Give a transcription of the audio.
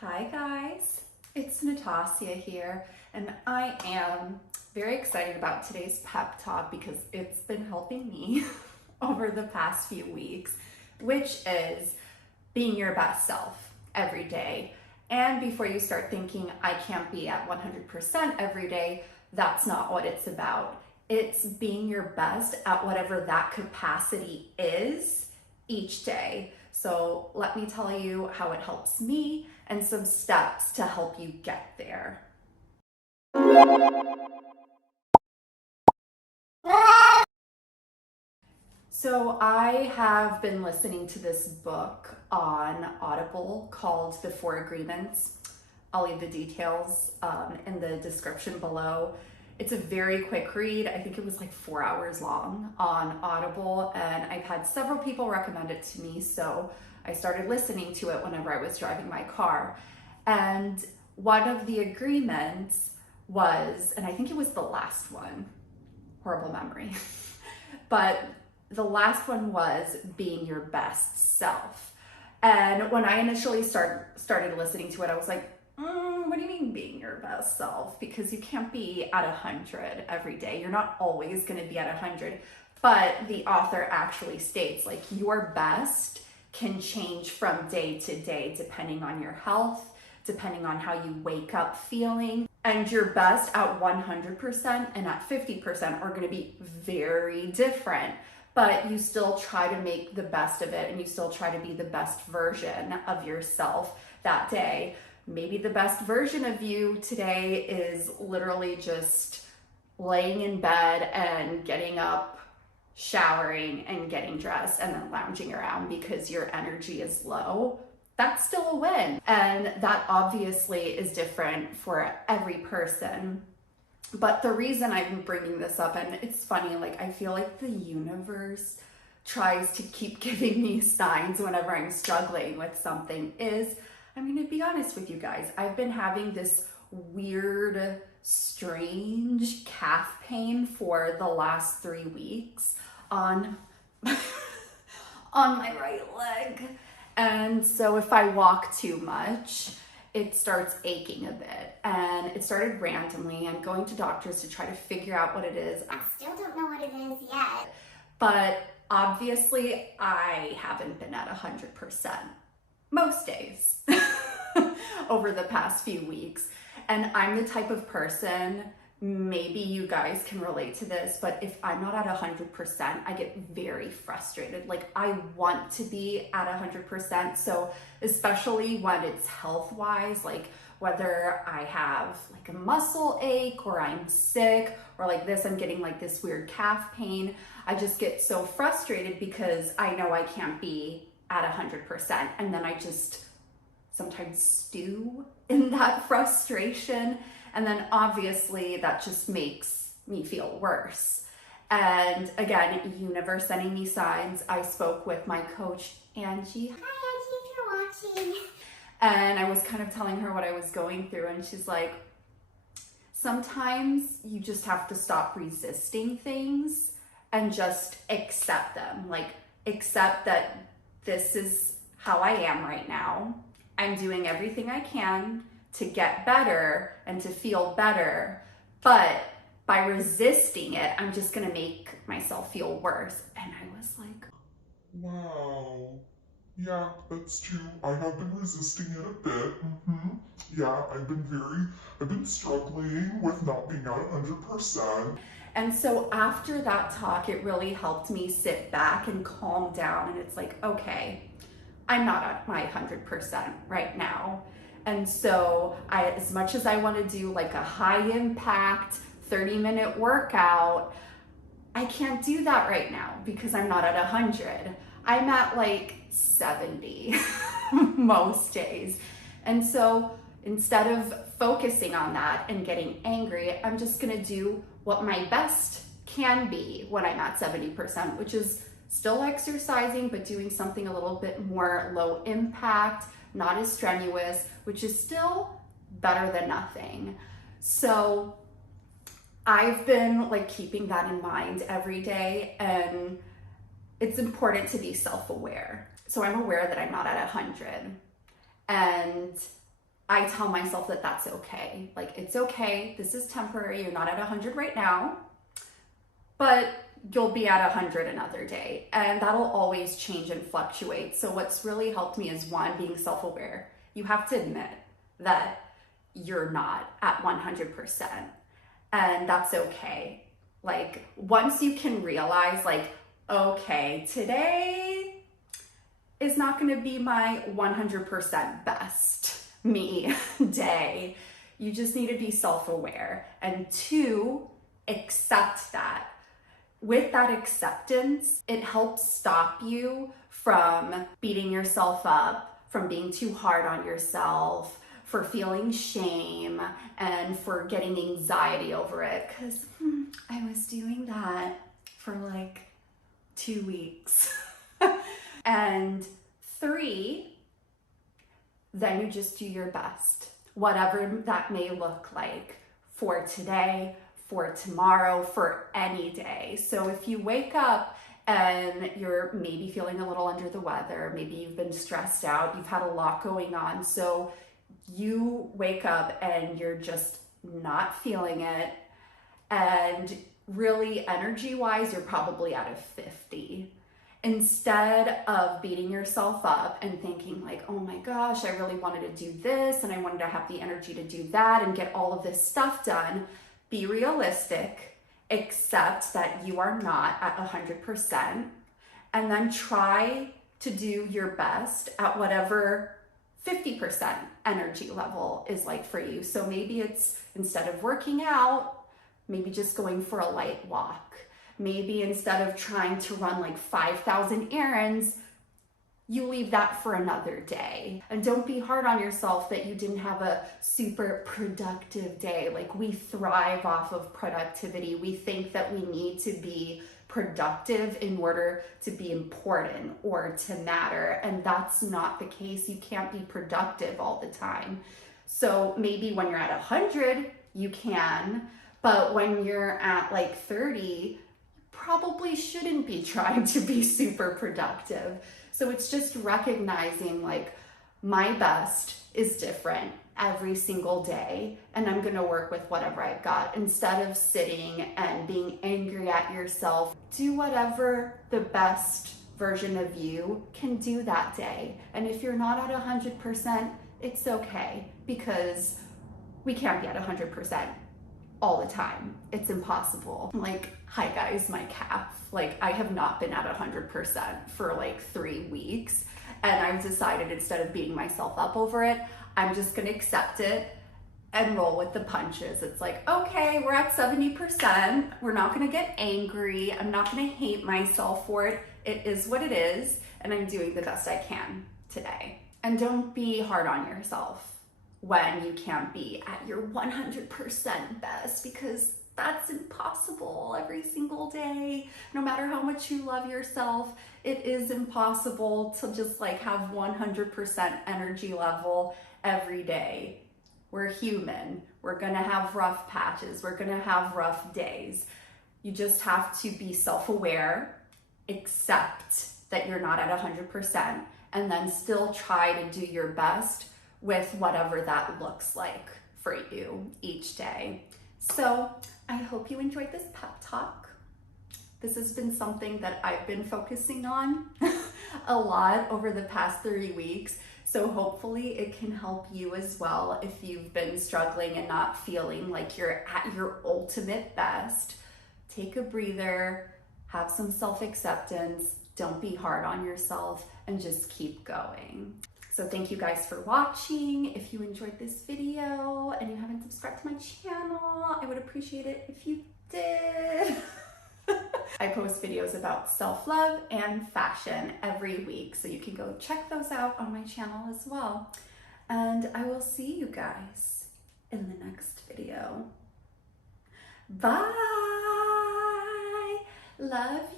Hi guys, it's Natassia here, and I am very excited about today's pep talk because it's been helping me over the past few weeks, which is being your best self every day. And before you start thinking, I can't be at 100% every day, that's not what it's about. It's being your best at whatever that capacity is each day. So let me tell you how it helps me and some steps to help you get there. So I have been listening to this book on Audible called The Four Agreements. I'll leave the details in the description below. It's a very quick read. I think it was like 4 hours long on Audible, and I've had several people recommend it to me, so I started listening to it whenever I was driving my car. And one of the agreements was, and I think it was the last one, horrible memory, but the last one was being your best self. And when I initially started listening to it, I was like, what do you mean being your best self? Because you can't be at 100 every day. You're not always going to be at 100. But the author actually states like your best can change from day to day depending on your health, depending on how you wake up feeling. And your best at 100% and at 50% are going to be very different. But you still try to make the best of it, and you still try to be the best version of yourself that day. Maybe the best version of you today is literally just laying in bed and getting up, showering and getting dressed and then lounging around because your energy is low. That's still a win. And that obviously is different for every person. But the reason I'm bringing this up, and it's funny, like I feel like the universe tries to keep giving me signs whenever I'm struggling with something, is I'm going to be honest with you guys. I've been having this weird, strange calf pain for the last 3 weeks on my right leg. And so if I walk too much, it starts aching a bit, and it started randomly. I'm going to doctors to try to figure out what it is. I still don't know what it is yet. But obviously I haven't been at 100% most days over the past few weeks. And I'm the type of person, maybe you guys can relate to this, but if I'm not at 100%, I get very frustrated. Like I want to be at 100%. So especially when it's health-wise, like whether I have like a muscle ache or I'm sick or like this, I'm getting like this weird calf pain. I just get so frustrated because I know I can't be at 100%. And then I just sometimes stew in that frustration. And then obviously that just makes me feel worse. And again, universe sending me signs. I spoke with my coach, Angie. Hi Angie, if you're watching. And I was kind of telling her what I was going through, and she's like, sometimes you just have to stop resisting things and just accept them. Like accept that this is how I am right now. I'm doing everything I can to get better and to feel better, but by resisting it, I'm just gonna make myself feel worse. And I was like, wow, yeah, that's true. I have been resisting it a bit. Yeah, I've been struggling with not being at 100%. and so after that talk, it really helped me sit back and calm down. And it's like, okay, I'm not at my 100% right now. And so as much as I want to do like a high impact 30-minute workout, I can't do that right now because I'm not at 100. I'm at like 70 most days. And so instead of focusing on that and getting angry, I'm just going to do what my best can be when I'm at 70%, which is still exercising, but doing something a little bit more low impact, not as strenuous, which is still better than nothing. So I've been like keeping that in mind every day, and it's important to be self-aware. So I'm aware that I'm not at 100, and I tell myself that that's okay. Like, it's okay. This is temporary. You're not at 100 right now, but you'll be at 100 another day. And that'll always change and fluctuate. So what's really helped me is, one, being self-aware. You have to admit that you're not at 100%. And that's okay. Like, once you can realize, like, okay, today is not going to be my 100% best me day. You just need to be self-aware. And two, accept that. With that acceptance, it helps stop you from beating yourself up, from being too hard on yourself, for feeling shame, and for getting anxiety over it. Because I was doing that for like 2 weeks. And three, then you just do your best, whatever that may look like for today, for tomorrow, for any day. So if you wake up and you're maybe feeling a little under the weather, maybe you've been stressed out, you've had a lot going on, so you wake up and you're just not feeling it, and really energy-wise, you're probably at a 50. Instead of beating yourself up and thinking like, oh my gosh, I really wanted to do this and I wanted to have the energy to do that and get all of this stuff done, be realistic, accept that you are not at 100%, and then try to do your best at whatever 50% energy level is like for you. So maybe it's, instead of working out, maybe just going for a light walk. Maybe instead of trying to run like 5,000 errands, you leave that for another day. And don't be hard on yourself that you didn't have a super productive day. Like, we thrive off of productivity. We think that we need to be productive in order to be important or to matter. And that's not the case. You can't be productive all the time. So maybe when you're at 100, you can, but when you're at like 30, probably shouldn't be trying to be super productive. So it's just recognizing like, my best is different every single day, and I'm gonna work with whatever I've got. Instead of sitting and being angry at yourself, do whatever the best version of you can do that day. And if you're not at 100%, it's okay, because we can't be at 100% all the time. It's impossible. Like, hi guys, my calf. Like, I have not been at 100% for like 3 weeks, and I've decided, instead of beating myself up over it, I'm just gonna accept it and roll with the punches. It's like, okay, we're at 70%. We're not gonna get angry. I'm not gonna hate myself for it. It is what it is, and I'm doing the best I can today. And don't be hard on yourself when you can't be at your 100% best, because that's impossible every single day. No matter how much you love yourself, it is impossible to just like have 100% energy level every day. We're human. We're gonna have rough patches. We're gonna have rough days. You just have to be self-aware, accept that you're not at 100%, and then still try to do your best with whatever that looks like for you each day. So I hope you enjoyed this pep talk. This has been something that I've been focusing on a lot over the past 3 weeks. So hopefully it can help you as well if you've been struggling and not feeling like you're at your ultimate best. Take a breather, have some self-acceptance, don't be hard on yourself, and just keep going. So thank you guys for watching. If you enjoyed this video and you haven't subscribed to my channel, I would appreciate it if you did. I post videos about self-love and fashion every week, so you can go check those out on my channel as well. And I will see you guys in the next video. Bye! Love you.